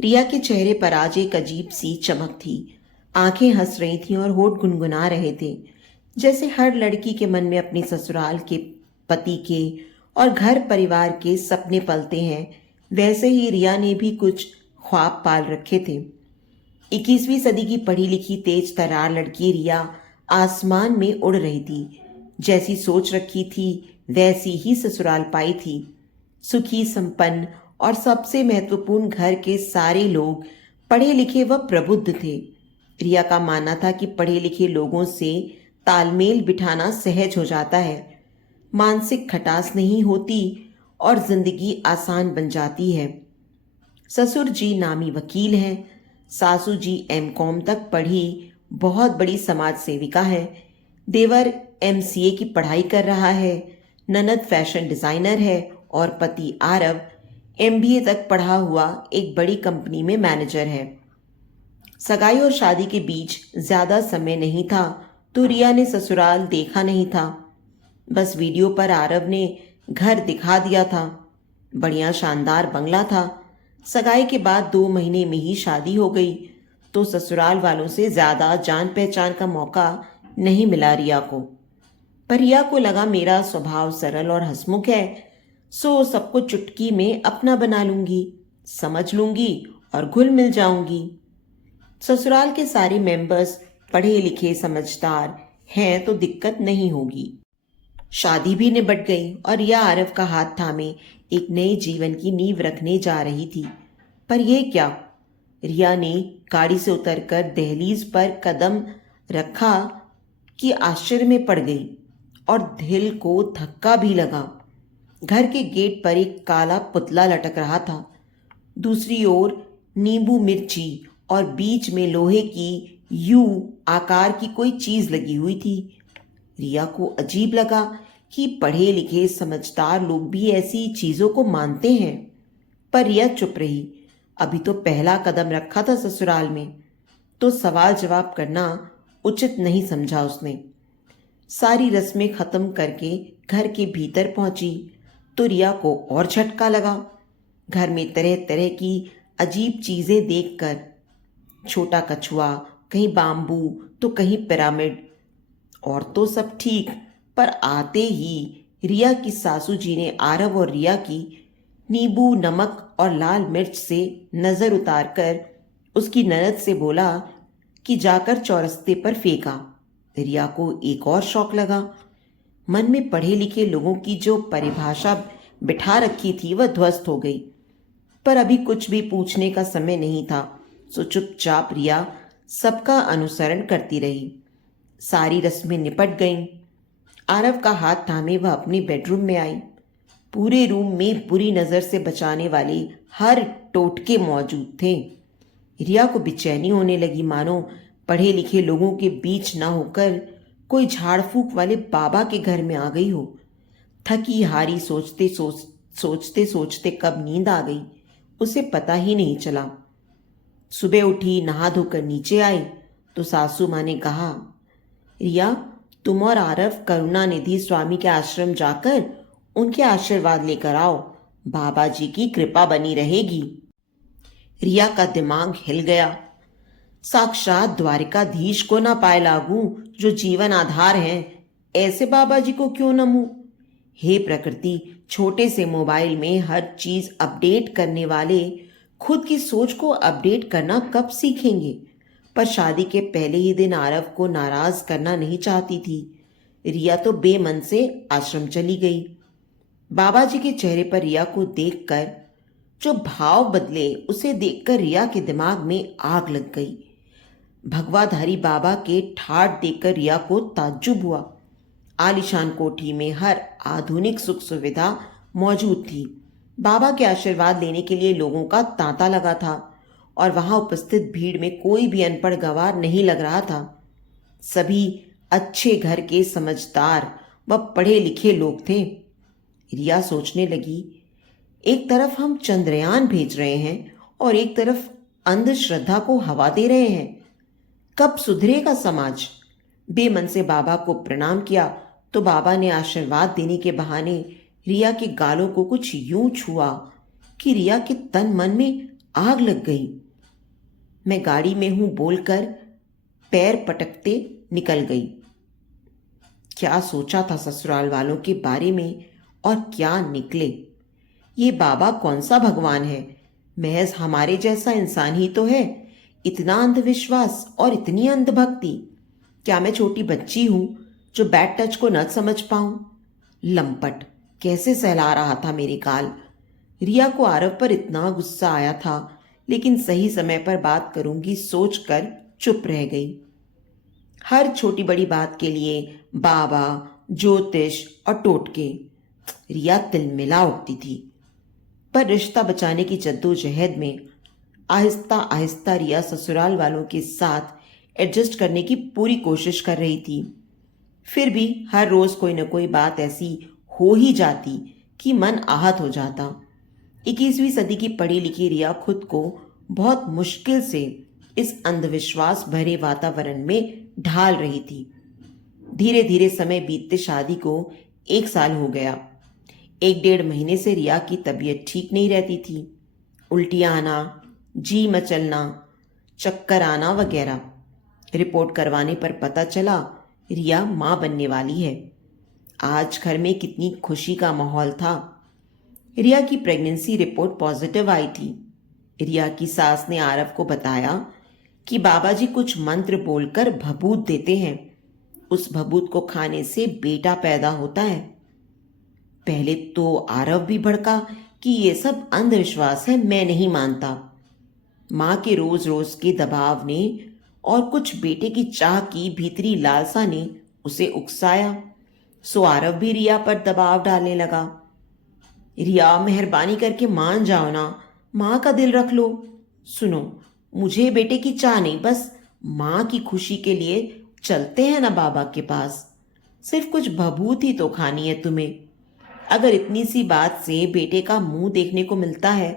रिया के चेहरे पर आज एक अजीब सी चमक थी। आंखें हंस रही थीं और होठ गुनगुना रहे थे। जैसे हर लड़की के मन में अपने ससुराल के, पति के और घर परिवार के सपने पलते हैं, वैसे ही रिया ने भी कुछ ख्वाब पाल रखे थे। 21वीं सदी की पढ़ी लिखी तेज तर्रार लड़की रिया आसमान में उड़ रही थी। जैसी सोच रखी थी वैसी ही ससुराल पाई थी। सुखी, संपन्न और सबसे महत्वपूर्ण, घर के सारे लोग पढ़े लिखे व प्रबुद्ध थे। रिया का मानना था कि पढ़े लिखे लोगों से तालमेल बिठाना सहज हो जाता है, मानसिक खटास नहीं होती और जिंदगी आसान बन जाती है। ससुर जी नामी वकील हैं, सासू जी एमकॉम तक पढ़ी बहुत बड़ी समाज सेविका है, देवर एमसीए की पढ़ाई कर रहा है, ननद फैशन डिजाइनर है और पति आरव एमबीए तक पढ़ा हुआ एक बड़ी कंपनी में मैनेजर है। सगाई और शादी के बीच ज्यादा समय नहीं था तो रिया ने ससुराल देखा नहीं था। बस वीडियो पर आरव ने घर दिखा दिया था। बढ़िया शानदार बंगला था। सगाई के बाद 2 महीने में ही शादी हो गई तो ससुराल वालों से ज्यादा जान पहचान का मौका नहीं मिला रिया को। पर रिया को लगा मेरा स्वभाव सरल और हंसमुख है, सो सबको चुटकी में अपना बना लूंगी, समझ लूंगी और घुल मिल जाऊंगी। ससुराल के सारे मेंबर्स पढ़े लिखे समझदार हैं तो दिक्कत नहीं होगी। शादी भी निबट गई और रिया आरव का हाथ थामे एक नए जीवन की नींव रखने जा रही थी। पर यह क्या? रिया ने गाड़ी से उतरकर दहलीज पर कदम रखा कि आश्चर्य में पड़ गई और दिल को धक्का भी लगा। घर के गेट पर एक काला पुतला लटक रहा था। दूसरी ओर नींबू मिर्ची और बीच में लोहे की यू आकार की कोई चीज लगी हुई थी। रिया को अजीब लगा कि पढ़े लिखे समझदार लोग भी ऐसी चीजों को मानते हैं। पर रिया चुप रही। अभी तो पहला कदम रखा था ससुराल में, तो सवाल जवाब करना उचित नहीं समझा उसने। सारी रस्में खत्म करके घर के भीतर पहुंची तो रिया को और झटका लगा। घर में तरह तरह की अजीब चीजें देखकर, छोटा कछुआ, कहीं बाम्बू तो कहीं पिरामिड, और तो सब ठीक, पर आते ही रिया की सासू जी ने आरव और रिया की नींबू, नमक और लाल मिर्च से नजर उतारकर उसकी ननद से बोला कि जाकर चौरस्ते पर फेंका। रिया को एक और शौक लगा। मन में पढ़े लिखे लोगों की जो परिभाषा बिठा रखी थी वह ध्वस्त हो गई। पर अभी कुछ भी पूछने का समय नहीं था, सो चुपचाप रिया सबका अनुसरण करती रही। सारी रस्में निपट गईं। आरव का हाथ थामे वह अपनी बेडरूम में आई। पूरे रूम में बुरी नजर से बचाने वाले हर टोटके मौजूद थे। रिया को बेचैनी होने लगी, मानो पढ़े लिखे लोगों के बीच ना होकर कोई झाड़ फूक वाले बाबा के घर में आ गई हो। थकी हारी सोचते सोचते कब नींद आ गई उसे पता ही नहीं चला। सुबह उठी, नहा धोकर नीचे आई तो सासू माँ ने कहा, रिया, तुम और आरव करुणानिधि स्वामी के आश्रम जाकर उनके आशीर्वाद लेकर आओ, बाबा जी की कृपा बनी रहेगी। रिया का दिमाग हिल गया। साक्षात द्वारिकाधीश को ना पाए लागू, जो जीवन आधार हैं, ऐसे बाबा जी को क्यों न मुंह। हे प्रकृति, छोटे से मोबाइल में हर चीज अपडेट करने वाले खुद की सोच को अपडेट करना कब सीखेंगे। पर शादी के पहले ही दिन आरव को नाराज करना नहीं चाहती थी। रिया तो बेमन से आश्रम चली गई। बाबा जी के चेहरे पर रिया को देखकर जो भाव बदले, उसे देखकर रिया के दिमाग में आग लग गई। भगवाधारी बाबा के ठाठ देखकर रिया को ताज्जुब हुआ। आलीशान कोठी में हर आधुनिक सुख सुविधा मौजूद थी। बाबा के आशीर्वाद लेने के लिए लोगों का तांता लगा था और वहां उपस्थित भीड़ में कोई भी अनपढ़ गंवार नहीं लग रहा था। सभी अच्छे घर के समझदार व पढ़े लिखे लोग थे। रिया सोचने लगी, एक तरफ हम चंद्रयान भेज रहे हैं और एक तरफ अंधश्रद्धा को हवा दे रहे हैं। कब सुधरेगा समाज। बेमन से बाबा को प्रणाम किया तो बाबा ने आशीर्वाद देने के बहाने रिया के गालों को कुछ यूं छुआ कि रिया के तन मन में आग लग गई। मैं गाड़ी में हूं बोलकर पैर पटकते निकल गई। क्या सोचा था ससुराल वालों के बारे में और क्या निकले। ये बाबा कौन सा भगवान है, महज हमारे जैसा इंसान ही तो है। इतना अंधविश्वास और इतनी अंधभक्ति। क्या मैं छोटी बच्ची हूं जो बैड टच को न समझ पाऊं। लंपट कैसे सहला रहा था मेरे गाल। रिया को आरव पर इतना गुस्सा आया था, लेकिन सही समय पर बात करूंगी सोचकर चुप रह गई। हर छोटी बड़ी बात के लिए बाबा, ज्योतिष और टोटके। रिया तिलमिला उठती थी। पर रिश्ता बचाने की जद्दोजहद में आहिस्ता आहिस्ता रिया ससुराल वालों के साथ एडजस्ट करने की पूरी कोशिश कर रही थी। फिर भी हर रोज कोई न कोई बात ऐसी हो ही जाती कि मन आहत हो जाता। 21वीं सदी की पढ़ी लिखी रिया खुद को बहुत मुश्किल से इस अंधविश्वास भरे वातावरण में ढाल रही थी। धीरे धीरे समय बीतते शादी को 1 साल हो गया। 1 डेढ़ महीने से रिया की तबीयत ठीक नहीं रहती थी। उल्टियां आना, जी मचलना, चक्कर आना वगैरह। रिपोर्ट करवाने पर पता चला रिया मां बनने वाली है। आज घर में कितनी खुशी का माहौल था। रिया की प्रेगनेंसी रिपोर्ट पॉजिटिव आई थी। रिया की सास ने आरव को बताया कि बाबा जी कुछ मंत्र बोलकर भभूत देते हैं। उस भभूत को खाने से बेटा पैदा होता है। पहले तो आरव भी भड़का कि ये सब अंधविश्वास है, मैं नहीं मानता। मां के रोज रोज के दबाव ने और कुछ बेटे की चाह की भीतरी लालसा ने उसे उकसाया। सो आरव भी रिया पर दबाव डालने लगा। रिया मेहरबानी करके मान जाओ ना, मां का दिल रख लो। सुनो, मुझे बेटे की चाह नहीं, बस मां की खुशी के लिए चलते हैं ना बाबा के पास। सिर्फ कुछ भभूत ही तो खानी है तुम्हें। अगर इतनी सी बात से बेटे का मुंह देखने को मिलता है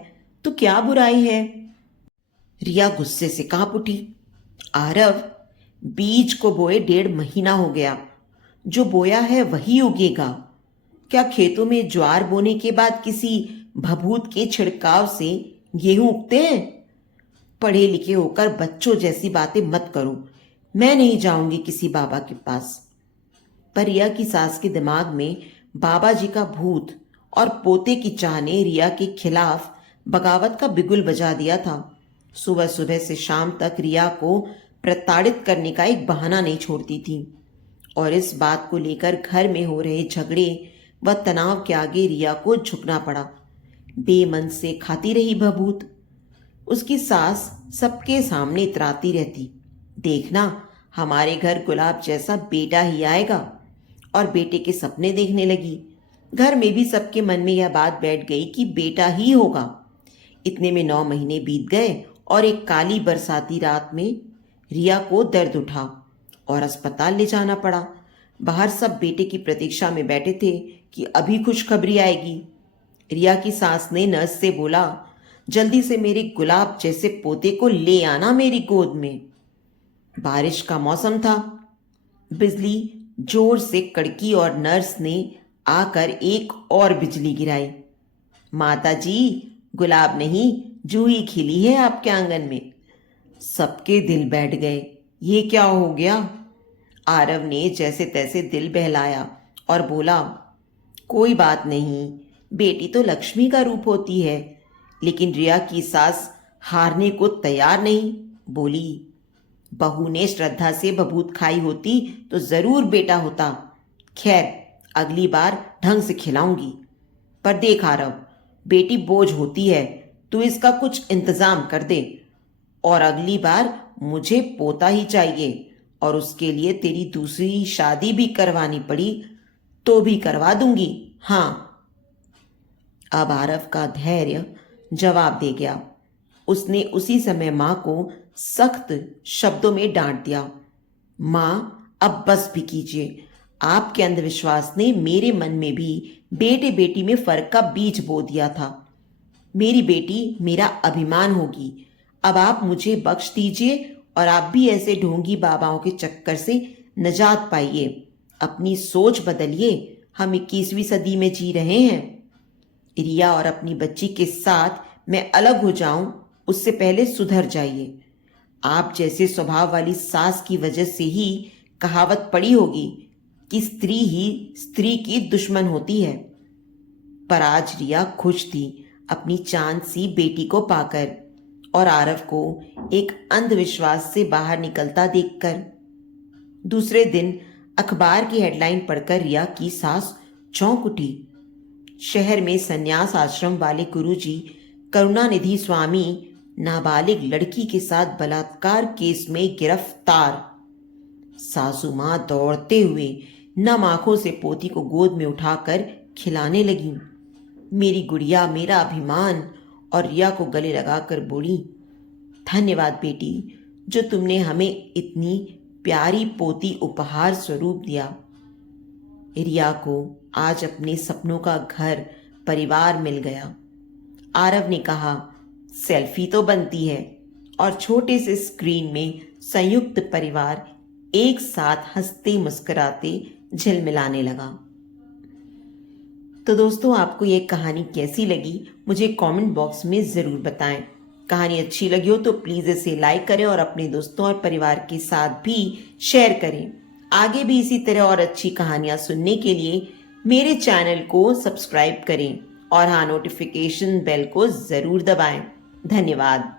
तो क्या बुराई है। रिया गुस्से से कांप उठी। आरव, बीज को बोए 1.5 महीना हो गया। जो बोया है वही उगेगा। क्या खेतों में ज्वार बोने के बाद किसी भभूत के छिड़काव से गेहूं उगते हैं। पढ़े लिखे होकर बच्चों जैसी बातें मत करो। मैं नहीं जाऊंगी किसी बाबा के पास। पर रिया की सास के दिमाग में बाबा जी का भूत और पोते की चाह ने रिया के खिलाफ बगावत का बिगुल बजा दिया था। सुबह सुबह से शाम तक रिया को प्रताड़ित करने का एक बहाना नहीं छोड़ती थी। और इस बात को लेकर घर में हो रहे झगड़े व तनाव के आगे रिया को झुकना पड़ा। बेमन से खाती रही भभूत। उसकी सास सबके सामने इतराती रहती, देखना हमारे घर गुलाब जैसा बेटा ही आएगा। और बेटे के सपने देखने लगी। घर में भी सबके मन में यह बात बैठ गई कि बेटा ही होगा। इतने में 9 महीने बीत गए और एक काली बरसाती रात में रिया को दर्द उठा और अस्पताल ले जाना पड़ा। बाहर सब बेटे की प्रतीक्षा में बैठे थे कि अभी खुशखबरी आएगी। रिया की सास ने नर्स से बोला, जल्दी से मेरे गुलाब जैसे पोते को ले आना मेरी गोद में। बारिश का मौसम था। बिजली जोर से कड़की और नर्स ने आकर एक और बिजली गिराई। माता जी, गुलाब नहीं, जूही खिली है आपके आंगन में। सबके दिल बैठ गए। ये क्या हो गया। आरव ने जैसे तैसे दिल बहलाया और बोला, कोई बात नहीं, बेटी तो लक्ष्मी का रूप होती है। लेकिन रिया की सास हारने को तैयार नहीं। बोली, बहू ने श्रद्धा से बबूत खाई होती तो जरूर बेटा होता। खैर, अगली बार ढंग से खिलाऊंगी। पर देख आरव, बेटी बोझ होती है, तू इसका कुछ इंतजाम कर दे। और अगली बार मुझे पोता ही चाहिए। और उसके लिए तेरी दूसरी शादी भी करवानी पड़ी तो भी करवा दूंगी। हाँ। अब आरव का धैर्य जवाब दे गया। उसने उसी समय मां को सख्त शब्दों में डांट दिया। मां, अब बस भी कीजिए। आपके अंधविश्वास ने मेरे मन में भी बेटे बेटी में फर्क का बीज बो दिया था। मेरी बेटी मेरा अभिमान होगी। अब आप मुझे बख्श दीजिए और आप भी ऐसे ढोंगी बाबाओं के चक्कर से निजात पाइए। अपनी सोच बदलिए। हम 21वीं सदी में जी रहे हैं। रिया और अपनी बच्ची के साथ मैं अलग हो जाऊं, उससे पहले सुधर जाइए। आप जैसे स्वभाव वाली सास की वजह से ही कहावत पड़ी होगी कि स्त्री ही स्त्री की दुश्मन होती है। पर आज रिया खुश थी अपनी चांद सी बेटी को पाकर और आरव को एक अंधविश्वास से बाहर निकलता देखकर। दूसरे दिन अखबार की हेडलाइन पढ़कर रिया की सास चौंक उठी। शहर में संन्यास आश्रम वाले गुरुजी करुणानिधि स्वामी नाबालिग लड़की के साथ बलात्कार केस में गिरफ्तार। सासू मां दौड़ते हुए नम आंखों से पोती को गोद में उठाकर खिलाने लगी। मेरी गुड़िया, मेरा अभिमान। और रिया को गले लगाकर बोली, धन्यवाद बेटी, जो तुमने हमें इतनी प्यारी पोती उपहार स्वरूप दिया। रिया को आज अपने सपनों का घर परिवार मिल गया। आरव ने कहा, सेल्फी तो बनती है। और छोटे से स्क्रीन में संयुक्त परिवार एक साथ हंसते मुस्कुराते झिलमिलाने लगा। तो दोस्तों, आपको ये कहानी कैसी लगी मुझे कमेंट बॉक्स में ज़रूर बताएं। कहानी अच्छी लगी हो तो प्लीज़ इसे लाइक करें और अपने दोस्तों और परिवार के साथ भी शेयर करें। आगे भी इसी तरह और अच्छी कहानियाँ सुनने के लिए मेरे चैनल को सब्सक्राइब करें और हाँ, नोटिफिकेशन बेल को ज़रूर दबाएं। धन्यवाद।